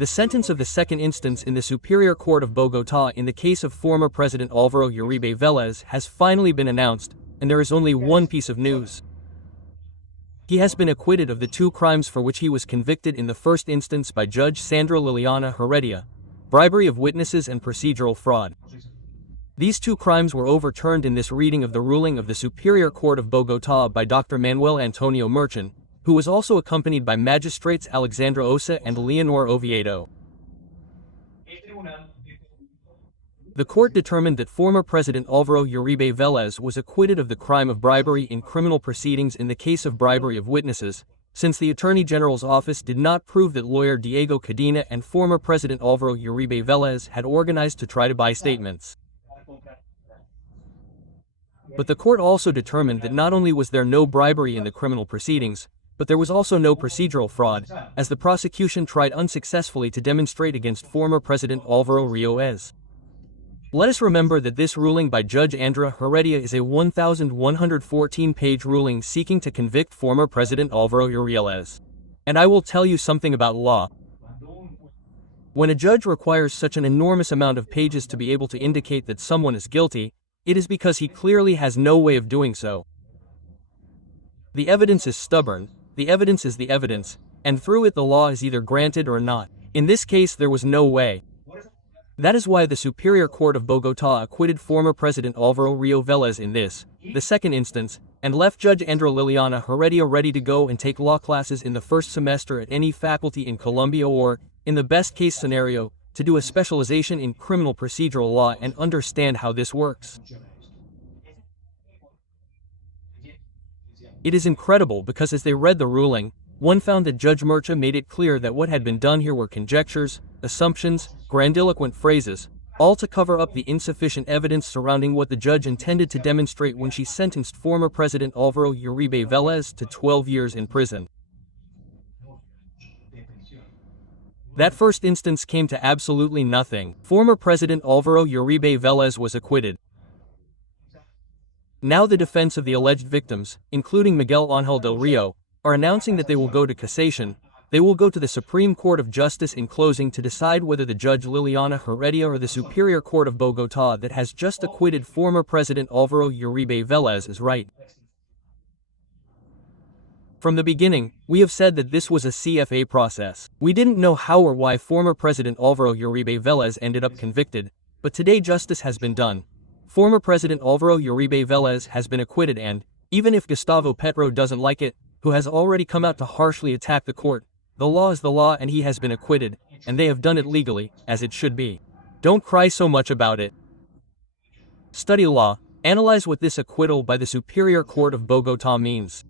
The sentence of the second instance in the Superior Court of Bogotá in the case of former President Álvaro Uribe Vélez has finally been announced, and there is only one piece of news. He has been acquitted of the two crimes for which he was convicted in the first instance by Judge Sandra Liliana Heredia: bribery of witnesses and procedural fraud. These two crimes were overturned in this reading of the ruling of the Superior Court of Bogotá by Dr. Manuel Antonio Merchan, who was also accompanied by magistrates Alexandra Osa and Leonor Oviedo. The court determined that former President Álvaro Uribe Vélez was acquitted of the crime of bribery in criminal proceedings in the case of bribery of witnesses, since the Attorney General's office did not prove that lawyer Diego Cadena and former President Álvaro Uribe Vélez had organized to try to buy statements. But the court also determined that not only was there no bribery in the criminal proceedings, but there was also no procedural fraud, as the prosecution tried unsuccessfully to demonstrate against former President Álvaro Uribe. Let us remember that this ruling by Judge Andra Heredia is a 1,114-page ruling seeking to convict former President Álvaro Uribe. And I will tell you something about law. When a judge requires such an enormous amount of pages to be able to indicate that someone is guilty, it is because he clearly has no way of doing so. The evidence is stubborn, the evidence is the evidence, and through it the law is either granted or not. In this case there was no way. That is why the Superior Court of Bogotá acquitted former President Álvaro Uribe Vélez in this, the second instance, and left Judge Andra Liliana Heredia ready to go and take law classes in the first semester at any faculty in Colombia or, in the best case scenario, to do a specialization in criminal procedural law and understand how this works. It is incredible because as they read the ruling, one found that Judge Mercha made it clear that what had been done here were conjectures, assumptions, grandiloquent phrases, all to cover up the insufficient evidence surrounding what the judge intended to demonstrate when she sentenced former President Álvaro Uribe Vélez to 12 years in prison. That first instance came to absolutely nothing. Former President Álvaro Uribe Vélez was acquitted. Now the defense of the alleged victims, including Miguel Ángel del Rio, are announcing that they will go to cassation. They will go to the Supreme Court of Justice in closing to decide whether the Judge Liliana Heredia or the Superior Court of Bogotá that has just acquitted former President Álvaro Uribe Vélez is right. From the beginning, we have said that this was a CFA process. We didn't know how or why former President Álvaro Uribe Vélez ended up convicted, but today justice has been done. Former President Álvaro Uribe Vélez has been acquitted and, even if Gustavo Petro doesn't like it, who has already come out to harshly attack the court, the law is the law and he has been acquitted, and they have done it legally, as it should be. Don't cry so much about it. Study law, analyze what this acquittal by the Superior Court of Bogotá means.